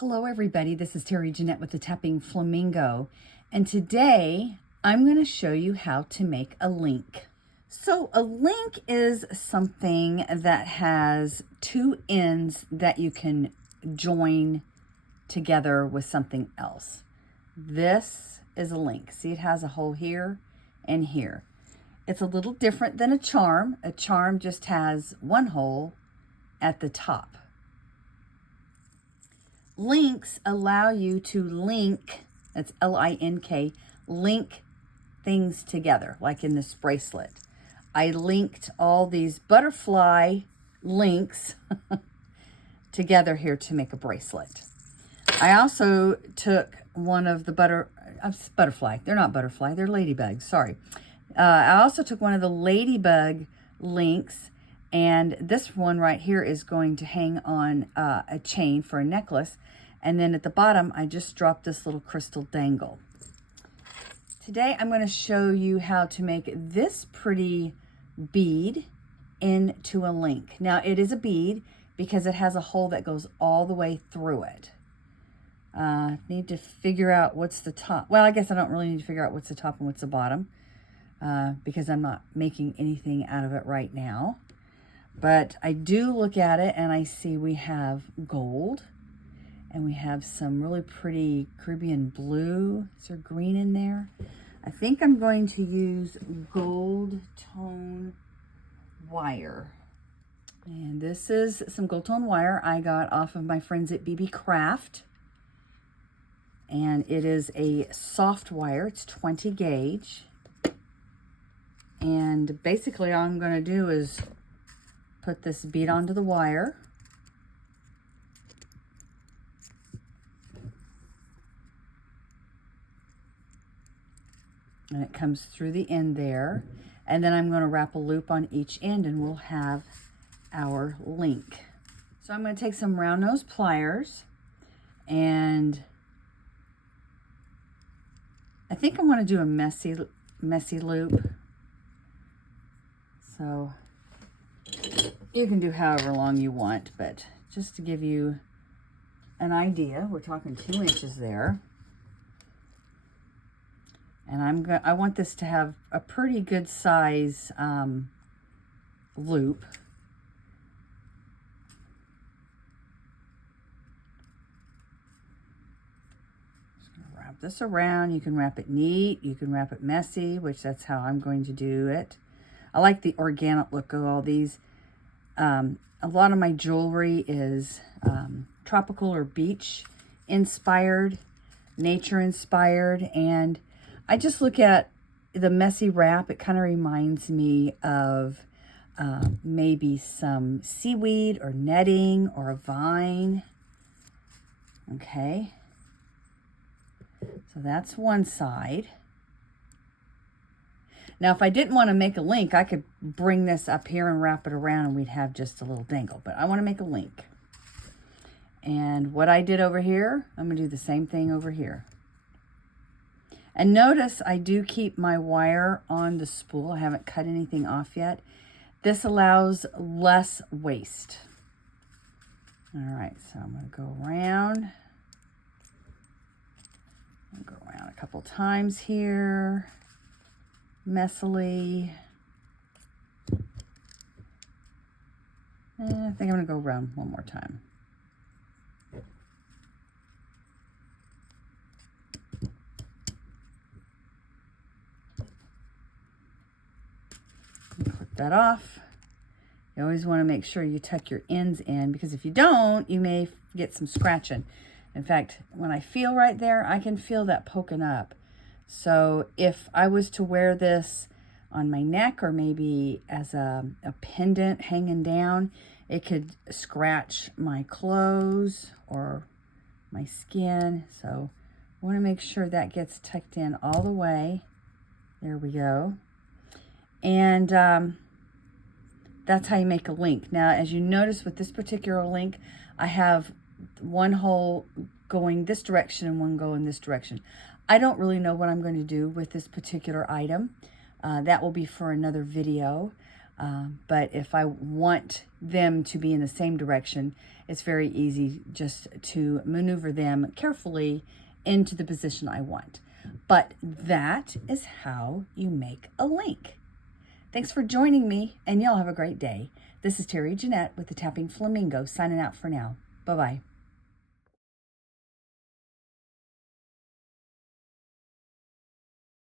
Hello everybody, this is Terry Jeanette with the Tapping Flamingo, and today I'm going to show you how to make a link. So a link is something that has two ends that you can join together with something else. This is a link. See, it has a hole here and here. It's a little different than a charm. A charm just has one hole at the top. Links allow you to link, that's L-I-N-K, link things together, like in this bracelet. I linked all these butterfly links together here to make a bracelet. I also took one of the butterfly, they're not butterfly, they're ladybugs, sorry. I also took one of the ladybug links, and this one right here is going to hang on a chain for a necklace. And then at the bottom, I just dropped this little crystal dangle. Today, I'm going to show you how to make this pretty bead into a link. Now, it is a bead because it has a hole that goes all the way through it. Need to figure out what's the top. Well, I guess I don't really need to figure out what's the top and what's the bottom because I'm not making anything out of it right now. But I do look at it and I see we have gold and we have some really pretty Caribbean blue. Is there green in there? I think I'm going to use gold tone wire. And this is some gold tone wire I got off of my friends at BB Craft. And it is a soft wire. It's 20 gauge. And basically all I'm going to do is put this bead onto the wire. And it comes through the end there. And then I'm going to wrap a loop on each end and we'll have our link. So I'm going to take some round nose pliers and I think I want to do a messy loop. So you can do however long you want, but just to give you an idea, we're talking 2 inches there. And I want this to have a pretty good size loop. Just gonna wrap this around. You can wrap it neat, you can wrap it messy, which that's how I'm going to do it. I like the organic look of all these. A lot of my jewelry is tropical or beach inspired, nature inspired, and I just look at the messy wrap. It kind of reminds me of maybe some seaweed or netting or a vine. Okay, so that's one side. Now, if I didn't want to make a link, I could bring this up here and wrap it around and we'd have just a little dangle. But I want to make a link. And what I did over here, I'm going to do the same thing over here. And notice I do keep my wire on the spool. I haven't cut anything off yet. This allows less waste. All right, so I'm going to go around. I'll go around a couple times here. Messily. I think I'm going to go around one more time. Clip that off. You always want to make sure you tuck your ends in because if you don't, you may get some scratching. In fact, when I feel right there, I can feel that poking up. So if I was to wear this on my neck or maybe as a pendant hanging down, it could scratch my clothes or my skin. So I want to make sure that gets tucked in all the way. There we go. And that's how you make a link. Now, as you notice with this particular link, I have one hole going this direction and one going this direction. I don't really know what I'm going to do with this particular item. That will be for another video. But if I want them to be in the same direction, it's very easy just to maneuver them carefully into the position I want. But that is how you make a link. Thanks for joining me, and y'all have a great day. This is Terry Jeanette with the Tapping Flamingo signing out for now. Bye-bye.